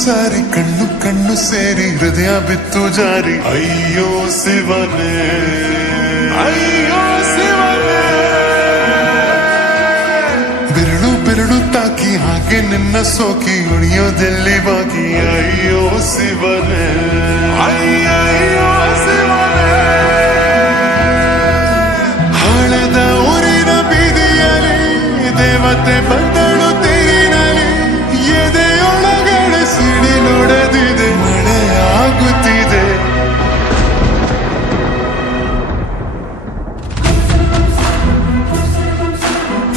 ಸಾರಿ ಕಣ್ಣು ಕಣ್ಣು ಸೇರಿ ಹೃದಯ ಬಿತ್ತು ಜಾರಿ ಅಯ್ಯೋ ಶಿವನೇ ಅಯ್ಯೋ ಶಿವನೇ ಬೆರಳು ಬೆರಳು ತಾಕಿ ಹಾಗೆ ನಿನ್ನ ಸೋಕಿ ಉಳಿಯೋದೆಲ್ಲಿ ಬಾಕಿ ಅಯ್ಯೋ ಶಿವನೇ ಅಯ್ಯೋ ಶಿವನೇ ಹಳದ ಊರಿನ ಬೀದಿಯಲ್ಲಿ ದೇವತೆ ಬಂದಳು ತೇರಿನಲ್ಲಿ ಎದೆಯೊಳಗಡೆ ಸಿಡಿ ನೋಡದಿದೆ ಮಳೆ ಆಗುತ್ತಿದೆ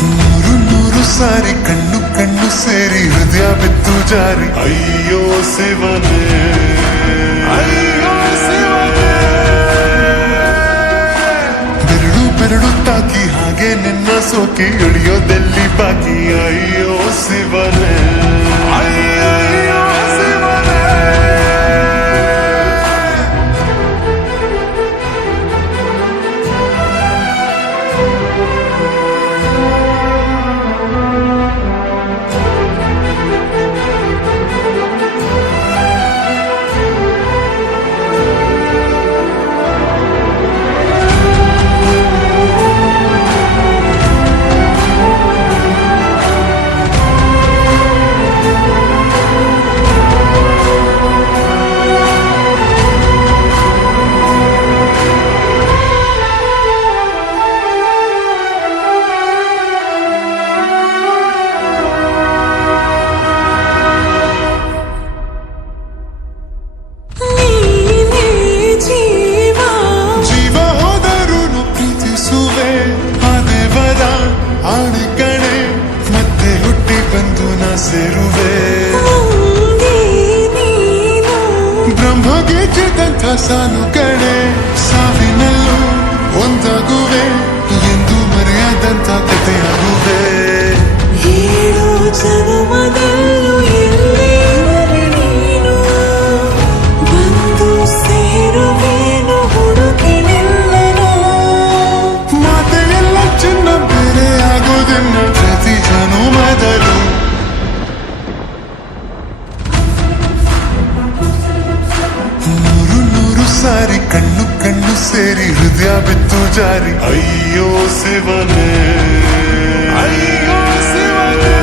ನೂರು ನೂರು ಸಾರಿ ಕಣ್ಣು ಕಣ್ಣು ಸೇರಿ ಹೃದಯ ಬಿತ್ತು ಜಾರಿ ಅಯ್ಯೋ ಶಿವನೇ ಅಯ್ಯೋ ಶಿವನೇ ಬೆರಳು ಬೆರಳು ತಾಕಿ ಹಾಗೆ ನಿನ್ನ ಸೋಕಿ ಇಳಿಯೋದೆಲ್ಲಿ ಬಾಕಿ ಅಯ್ಯೋ ಶಿವನೇ ಅಯ್ಯೋ ಶಿವನೇ ಬ್ರಹ್ಮಗೆ ಚಿದಂಥ ಸಾಲುಗಳೇ ಸಾವಿನಲ್ಲೂ ಒಂದಾಗುವೆ ಎಂದು ಮರೆಯದಂಥ ಕಥೆಯಾಗುವೆ ಹೇಳು ಜನ್ಮದಲ್ಲೂ ಎಲ್ಲಿರುವೆ ನೀನು ಬಂದು ಸೇರುವೇನು ಹುಡುಕಿ ನಿಲ್ಲನು ಮಾತೆಲ್ಲ ಚಿನ್ನ ಬೇರೆ ಆಗೋದನ್ನ ಪ್ರತಿ ಜನುಮದಲ್ಲೂ ನೂರು ನೂರು ಸಾರಿ ಕಣ್ಣು ಕಣ್ಣು ಸೇರಿ ಹೃದಯ ಬಿತ್ತು ಜಾರಿ ಅಯ್ಯೋ ಶಿವನೇ ಅಯ್ಯೋ ಶಿವನೇ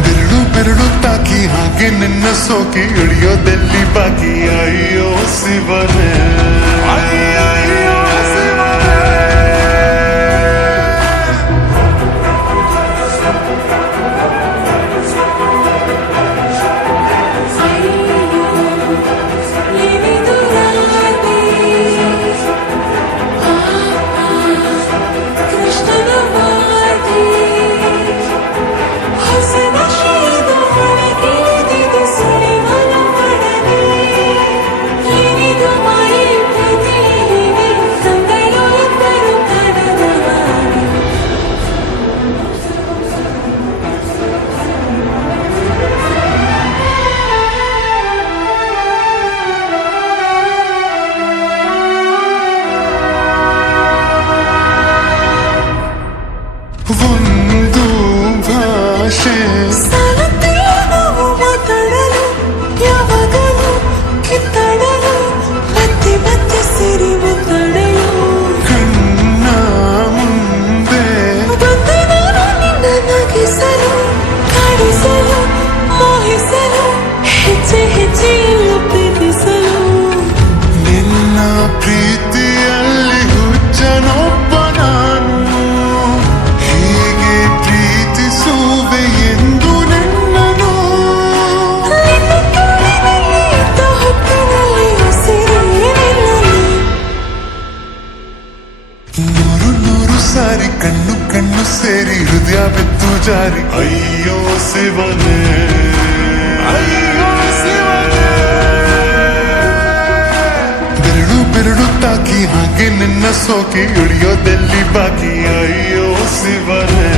ಬೆರಳು ಬೆರಳು ತಾಕಿ ಹಾಗೆ ನಿನ್ನ ಸೋಕಿ ಇಳಿಯೋದೆಲ್ಲಿ ಬಾಕಿ ಅಯ್ಯೋ ಶಿವನೇ ಅಯ್ಯೋ ಶಿವನೇ ಒಂದು ಭಾಷೆ ನಾವು ಮಾತಾಡಲು ಯಾವಾಗಲೂ ಕಿತ್ತಾಡಲು ಮತ್ತೆ ಮತ್ತೆ ಸೇರಿ ಮಾತಾಡಲು ಕಣ್ಣ ಮುಂದೆ ಬಂದೆ ನಾನು ನಿನ್ನ ನಗಿಸಲು ಕಾಡಿಸಲು ಮೋಹಿಸಲು ಹೆಜ್ಜೆ ಹೆಜ್ಜೆಯಲ್ಲೂ ಪ್ರೀತಿಸಲು ನಿನ್ನ ಪ್ರೀತಿಯಲ್ಲಿ ಹುಚ್ಚನೊಬ್ಬ ನಾನು ಹೀಗೆ ಪ್ರೀತಿಸುವೆ ಎಂದು ನಿನ್ನನು ನಿನ್ನ ತೋಳಿನಲ್ಲಿ ಇದ್ದ ಹೊತ್ತಿನಲ್ಲಿ ಉಸಿರೇ ನಿಲ್ಲಲಿ ನೂರು ನೂರು ಸಾರಿ ಕಣ್ಣು ಕಣ್ಣು ಸೇರಿ ಹೃದಯ ಬಿತ್ತು ಜಾರಿ ಅಯ್ಯೋ ಶಿವನೇ ಅಯ್ಯೋ ಶಿವನೇ ಬೆರಳು ಬೆರಳು ತಾಕಿ ಹಾಗೆ ನಿನ್ನ ಸೋಕಿ ಉಳಿಯೋದೆಲ್ಲಿ ಬಾಕಿ ಅಯ್ಯೋ ಶಿವನೇ